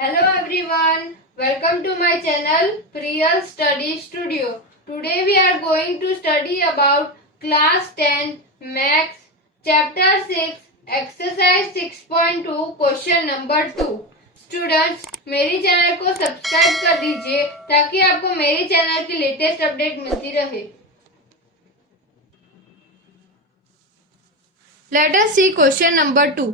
Hello everyone, welcome to my channel Priyal Study Studio. Today we are going to study about class 10 Maths chapter 6 exercise 6.2 question number 2. Students मेरी channel को subscribe कर दीजिए ताकि आपको मेरी channel की latest update मिलती रहे. Let us see question number 2.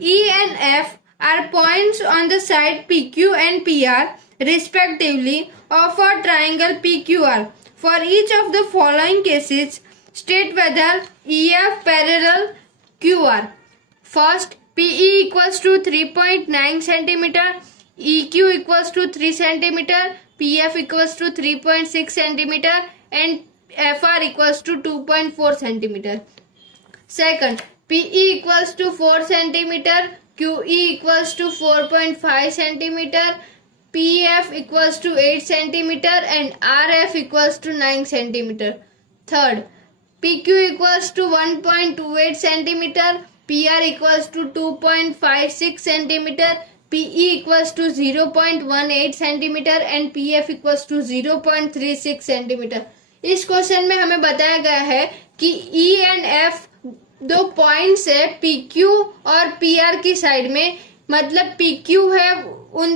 E and F are points on the side PQ and PR respectively of a triangle PQR. For each of the following cases, state whether EF parallel QR. First, PE equals to 3.9 centimeter, EQ equals to 3 centimeter, PF equals to 3.6 centimeter and FR equals to 2.4 centimeter. Second, PE equals to 4 centimeter, QE equals to 4.5 centimeter, PF equals to 8 centimeter and RF equals to 9 centimeter. Third, PQ equals to 1.28 centimeter, PR equals to 2.56 centimeter, PE equals to 0.18 centimeter and PF equals to 0.36 centimeter. इस question में हमें बताया गया है कि E and F दो points है PQ और PR की साइड में. मतलब PQ है उन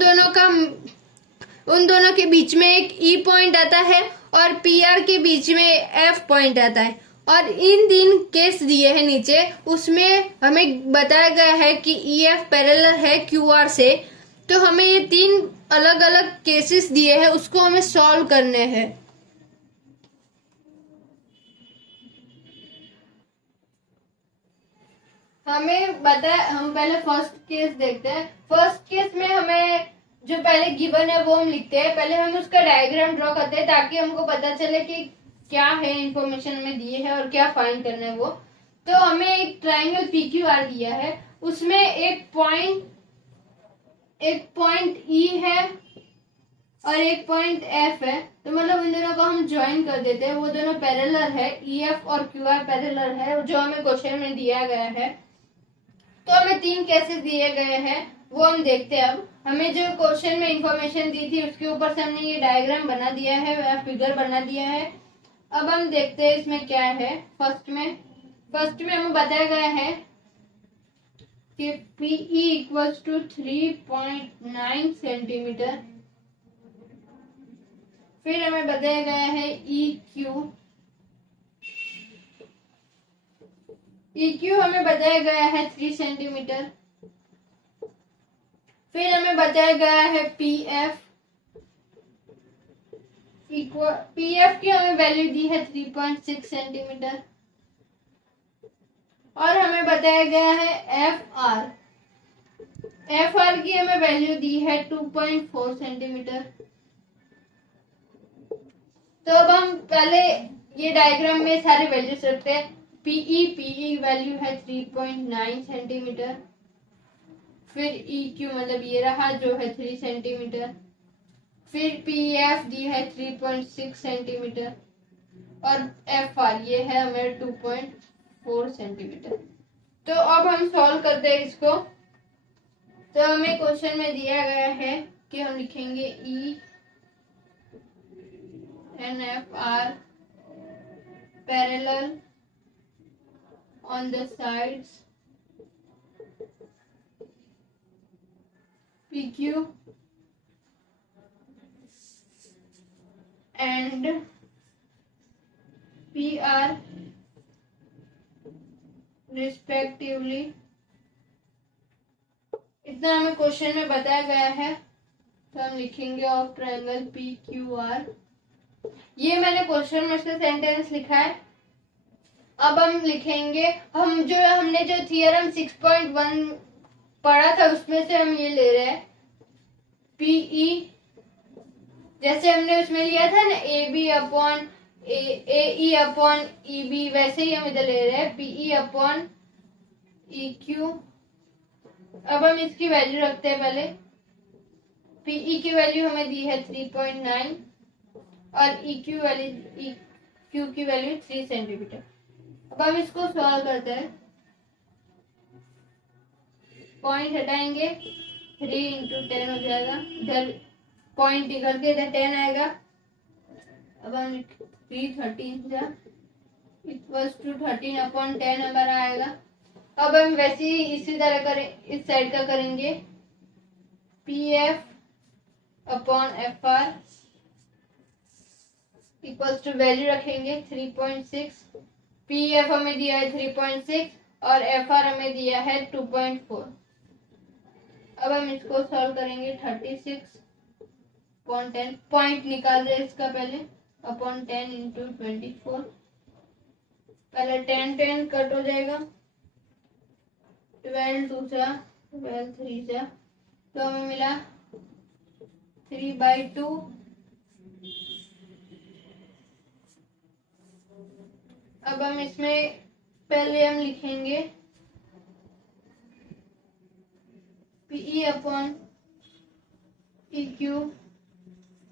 दोनों के बीच में एक E पॉइंट आता है और PR के बीच में F पॉइंट आता है. और इन 3 केस दिए हैं नीचे, उसमें हमें बताया गया है कि EF पैरेलल है QR से. तो हमें ये 3 अलग अलग केसेस दिए हैं, उसको हमें सॉल्व करने हैं. हम पहले फर्स्ट केस देखते हैं. फर्स्ट केस में हमें जो पहले गिवन है वो हम लिखते हैं. पहले हम उसका डायग्राम ड्रॉ करते हैं ताकि हमको पता चले कि क्या है इंफॉर्मेशन हमें दिए है और क्या फाइंड करना है वो. तो हमें एक ट्राइंगल PQR दिया है, उसमें एक पॉइंट E है और एक पॉइंट F है. तो मतलब उन दोनों को हम ज्वाइन कर देते हैं. वो दोनों पैरेलल है, EF और QR पैरेलल है जो हमें क्वेश्चन में दिया गया है. तो हमें 3 केसेस दिए गए हैं, वो हम देखते हैं. अब हमें जो क्वेश्चन में इंफॉर्मेशन दी थी उसके ऊपर से हमने ये डायग्राम बना दिया है या फिगर बना दिया है. अब हम देखते हैं इसमें क्या है. फर्स्ट में हमें बताया गया है कि PE इक्वल्स टू 3.9 सेंटीमीटर. फिर हमें बताया गया है EQ हमें बताया गया है 3 सेंटीमीटर. फिर हमें बताया गया है PF की हमें वैल्यू दी है 3.6 सेंटीमीटर. और हमें बताया गया है FR की हमें वैल्यू दी है 2.4 सेंटीमीटर. तो अब हम पहले ये डायग्राम में सारे वैल्यूज रखते हैं. PE वैल्यू है 3.9 सेंटीमीटर. फिर EQ मतलब ये रहा जो है 3 सेंटीमीटर. फिर PF दी है 3.6 सेंटीमीटर और FR ये है हमें 2.4 सेंटीमीटर. तो अब हम सॉल्व करते हैं इसको. तो हमें क्वेश्चन में दिया गया है कि हम लिखेंगे E and F are parallel on the sides PQ and PR respectively. इतना हमें क्वेश्चन में बताया गया है. तो हम लिखेंगे ऑफ ट्रायंगल PQR. ये मैंने क्वेश्चन में से सेंटेंस लिखा है. अब हम लिखेंगे, हमने जो थियरम 6.1 पढ़ा था उसमें से हम ये ले रहे हैं. PE जैसे हमने उसमें लिया था ना AB upon AE upon EB, वैसे ही हम इधर ले रहे हैं PE अपॉन EQ. अब हम इसकी वैल्यू रखते हैं. पहले PE की वैल्यू हमें दी है 3.9 और EQ की वैल्यू 3 सेंटीमीटर. अब हम इसको सॉल्व करते हैं. पॉइंट हटाएंगे 3 × 10 हो जाएगा, इधर पॉइंट निकल के इधर 10 आएगा। अब हम 3 इक्वल्स टू 13/10 हमारा आएगा। अब हम वैसे ही इसी तरह करें, इस साइड का करेंगे, PF/FR इक्वल्स टू वैल्यू रखेंगे 3.6। PF हमें दिया है 3.6 और FR हमें दिया है 2.4। अब हम इसको सॉल्व करेंगे। 36/10 पॉइंट निकाल रहे इसका पहले, अपॉन 10 × 24। पहले 10 कट हो जाएगा, 12 2 12 3 तो हमें मिला 3/2। अब हम इसमें पहले हम लिखेंगे PE/EQ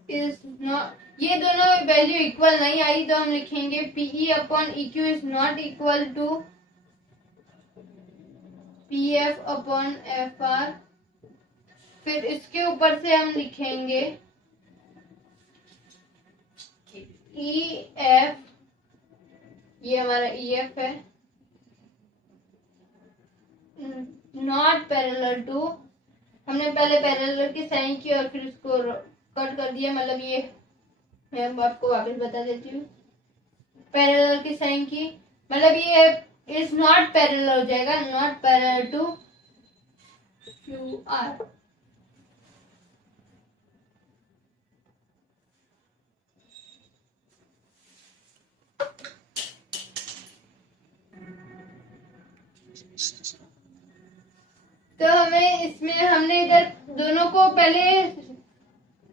इज नॉट, ये दोनों वैल्यू इक्वल नहीं आई तो हम लिखेंगे PE/EQ is not equal to PF/FR। फिर इसके ऊपर से हम लिखेंगे EF, ये हमारा EF है, नॉट पैरेलल टू, हमने पहले पैरेलल की साइन की और फिर इसको कट कर दिया, मतलब ये मैं आपको वापस बता देती हूँ। पैरेलल की साइन की मतलब ये इज नॉट पैरेलल हो जाएगा, नॉट पैरेलल टू QR। तो हमें इसमें हमने इधर दोनों को पहले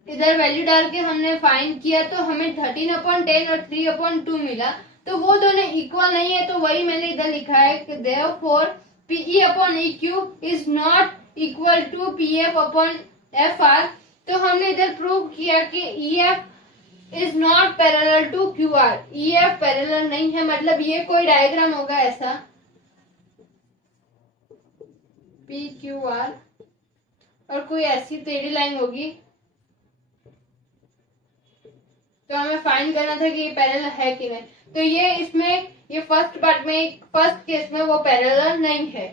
इधर वैल्यू डाल के हमने फाइंड किया तो हमें 13/10 और 3/2 मिला। तो वो दोनों इक्वल नहीं है, तो वही मैंने इधर लिखा है कि therefore PE/EQ is not equal to PF/FR। तो हमने इधर प्रूव किया कि EF is not parallel to QR। EF parallel नहीं है, मतलब ये कोई डायग्राम होगा ऐसा PQR और कोई ऐसी टेढ़ी लाइन होगी, तो हमें फाइंड करना था कि ये पैरेलल है कि नहीं। तो ये इसमें, ये फर्स्ट पार्ट में, फर्स्ट केस में वो पैरेलल नहीं है।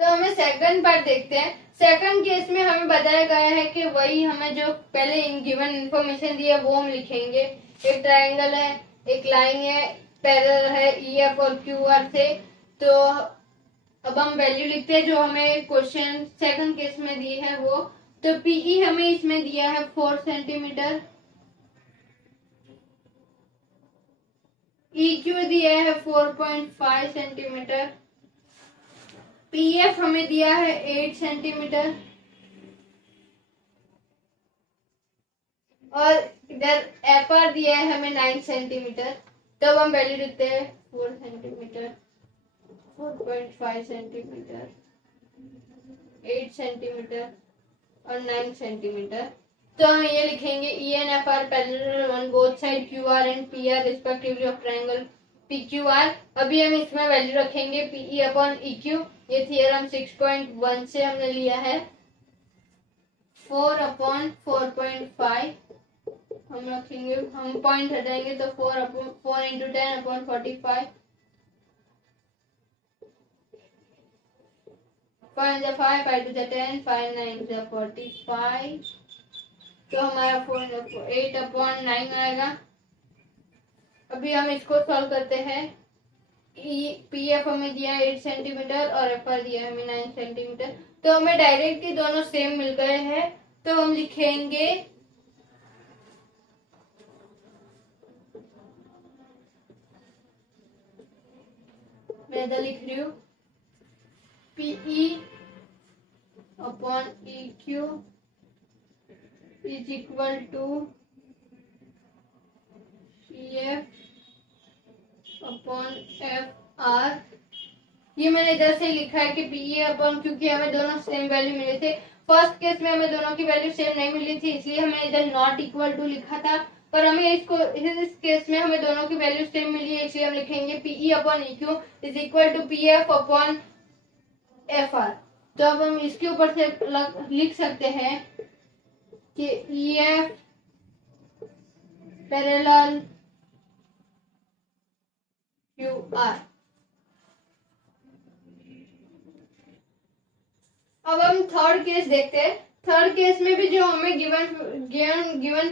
तो हमें सेकंड पार्ट देखते हैं। सेकंड केस में हमें बताया गया है कि वही हमें जो पहले गिवन इंफॉर्मेशन दी है वो हम लिखेंगे। एक ट्रायंगल है, एक लाइन है, पैरेलल है EF और QR से। तो अब हम वैल्यू लिखते हैं जो हमें क्वेश्चन सेकंड केस में दी है वो। तो PE हमें इसमें दिया है 4 सेंटीमीटर, EQ दिया है 4.5 सेंटीमीटर, PF हमें दिया है 8 सेंटीमीटर और इधर FR दिया है हमें 9 सेंटीमीटर। तब हम वैल्यू लिखते हैं 4 सेंटीमीटर, 4.5 सेंटीमीटर, 8 सेंटीमीटर और 9 सेंटीमीटर। तो हम ये लिखेंगे EN/FR parallel on both side QR and PR respectively of triangle PQR। अभी हम इसमें वैल्यू रखेंगे PE/EQ। ये थियरम 6.1 से हमने लिया है। 4/4.5 हम रखेंगे, हम पॉइंट हटाएंगे तो 4 × 10/45, 5 × 5, 5 × 10, 5 × 9 = 45। तो हमारा 8/9 आएगा। अभी हम इसको सॉल्व करते हैं। PF हमें दिया 8 सेंटीमीटर और FR दिया हमें 9 सेंटीमीटर। तो हमें डायरेक्ट ही दोनों सेम मिल गए हैं, तो हम लिखेंगे मैं इधर लिख रही हूँ PE/EQ is equal to PF/FR। ये मैंने इधर से लिखा है कि PE/, क्योंकि हमें दोनों सेम वैल्यू मिले थे। फर्स्ट केस में हमें दोनों की वैल्यू सेम नहीं मिली थी, इसलिए हमने इधर नॉट इक्वल टू लिखा था। पर हमें इसको इस केस में हमें दोनों की वैल्यू सेम मिली है, इसलिए हम लिखेंगे PE upon EQ is equal to PF upon FR। तो अब हम इसके ऊपर से लिख सकते हैं कि EF पैरेलल QR। अब हम थर्ड केस देखते हैं। थर्ड केस में भी जो हमें गिवन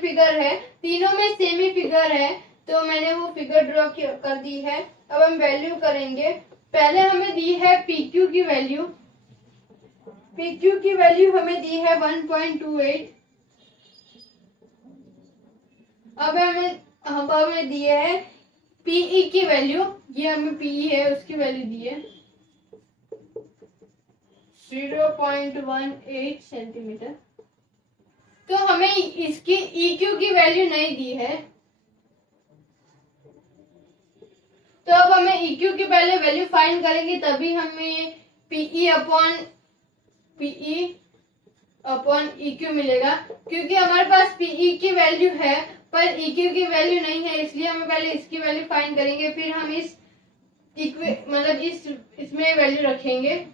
फिगर है, तीनों में सेम ही फिगर है, तो मैंने वो फिगर ड्रॉ कर दी है। अब हम वैल्यू करेंगे। पहले हमें दी है PQ की वैल्यू। PQ की वैल्यू हमें दी है 1.28। अब हमें दिए है PE की वैल्यू, ये हमें PE है उसकी वैल्यू दी है 0.18 सेंटीमीटर। तो हमें इसकी EQ की वैल्यू नहीं दी है, तो अब हमें EQ की पहले वैल्यू फाइंड करेंगे, तभी हमें PE अपॉन EQ मिलेगा। क्योंकि हमारे पास PE की वैल्यू है पर EQ की वैल्यू नहीं है, इसलिए हमें पहले इसकी वैल्यू फाइंड करेंगे, फिर हम इस इसमें वैल्यू रखेंगे।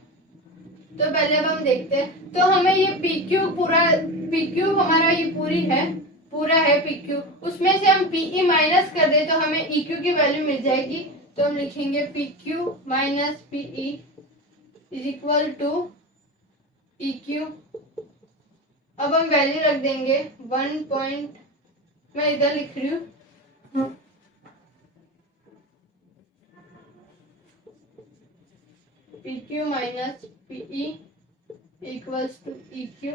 तो पहले अब हम देखते हैं। तो हमें ये PQ हमारा ये पूरा है PQ, उसमें से हम PE माइनस कर दे तो हमें EQ की वैल्यू मिल जाएगी। तो हम लिखेंगे PQ minus PE is equal to EQ। अब हम वैल्यू रख देंगे 1. मैं इधर लिख रही हूँ PQ minus PE equals to EQ।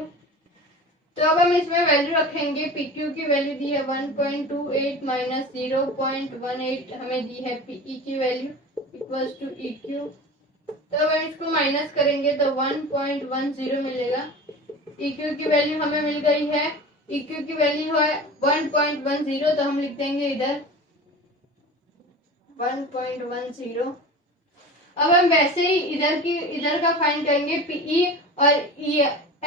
तो अब हम इसमें वैल्यू रखेंगे। PQ की वैल्यू दी है 1.28 माइनस 0.18 हमें दी है PE की वैल्यू इक्वल्स टू EQ। तो अब हम इसको माइनस करेंगे तो 1.10 मिलेगा। EQ की वैल्यू हमें मिल गई है। EQ की वैल्यू है 1.10, तो हम लिख देंगे इधर 1.10। अब हम वैसे ही इधर का फाइंड करेंगे PE और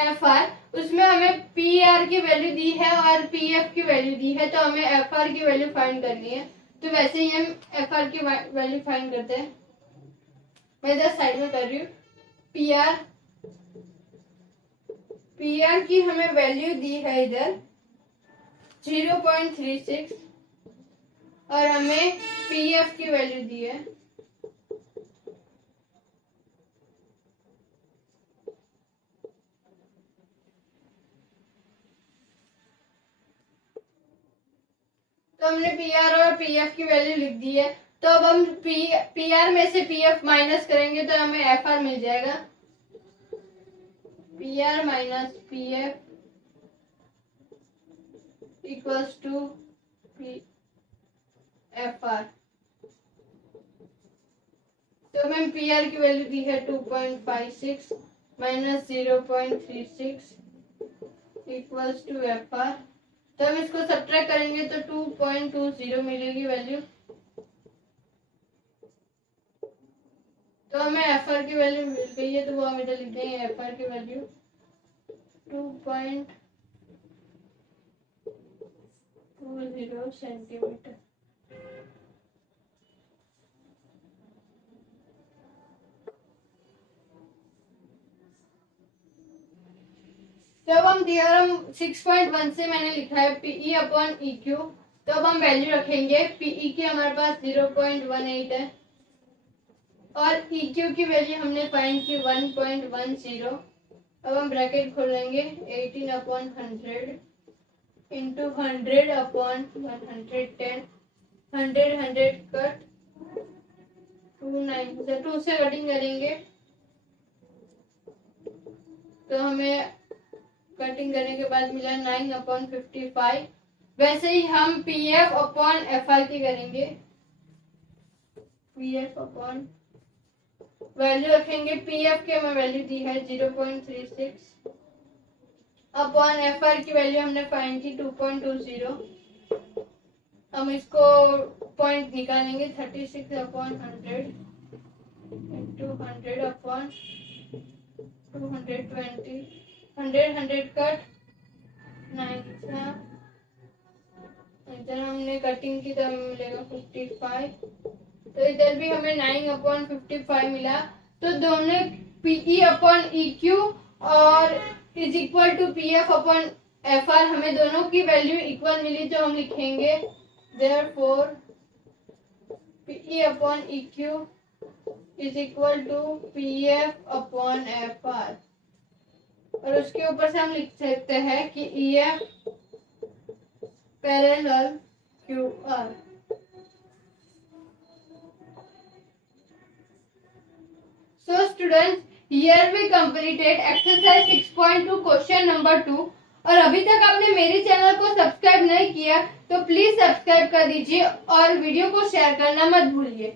FR। उसमें हमें PR की वैल्यू दी है और PF की वैल्यू दी है, तो हमें FR की वैल्यू फाइंड करनी है। तो वैसे ही हम FR की वैल्यू फाइंड करते हैं। मैं इधर साइड में कर रही हूँ। PR की हमें वैल्यू दी है इधर 0.36 और हमें PF की वैल्यू दी है तो हमने PR और PF की वैल्यू लिख दी है। तो अब हम PR में से PF माइनस करेंगे तो हमें FR मिल जाएगा। PR minus PF equals to FR। तो हमें PR की वैल्यू दी है 2.56 माइनस 0.36 इक्वल्स टू FR। तो हम इसको सब्ट्रैक्ट करेंगे तो 2.20 मिलेगी वैल्यू। तो हमें FR की वैल्यू मिल गई है, तो वो हम इधर लिख देंगे FR की वैल्यू 2.20 सेंटीमीटर। जब हम थ्योरम 6.1 से मैंने लिखा है PE अपॉन EQ। तो अब हम वैल्यू रखेंगे। PE की हमारे पास 0.18 है और EQ की वैल्यू हमने फाइंड की 1.10। अब हम ब्रैकेट खोलेंगे 18 अपॉन 100 इंटू 100 अपॉन 110। 100 कट 2 से कटिंग करेंगे तो हमें कटिंग करने के बाद मिला 9/55। वैसे ही हम PF अपॉन FR की करेंगे। PF अपॉन वैल्यू रखेंगे। PF की हमें वैल्यू दी है 0.36 अपॉन FR की वैल्यू हमने फाइंड की 2.20। हम इसको पॉइंट निकालेंगे 36 अपॉन 100 इंटू 100 अपॉन 220। 100 कट 9 इधर हमने कटिंग की तो हमें मिलेगा 55, तो इधर भी हमें 9/55 मिला। तो दोनों PE अपॉन EQ और is equal to PF upon FR, हमें दोनों की वैल्यू इक्वल मिली, तो हम लिखेंगे therefore PE upon EQ is equal to PF upon FR। और उसके ऊपर से हम लिख सकते हैं कि EF parallel QR। So students, here we completed exercise 6.2 question number 2। और अभी तक आपने मेरे चैनल को सब्सक्राइब नहीं किया तो प्लीज सब्सक्राइब कर दीजिए और वीडियो को शेयर करना मत भूलिए।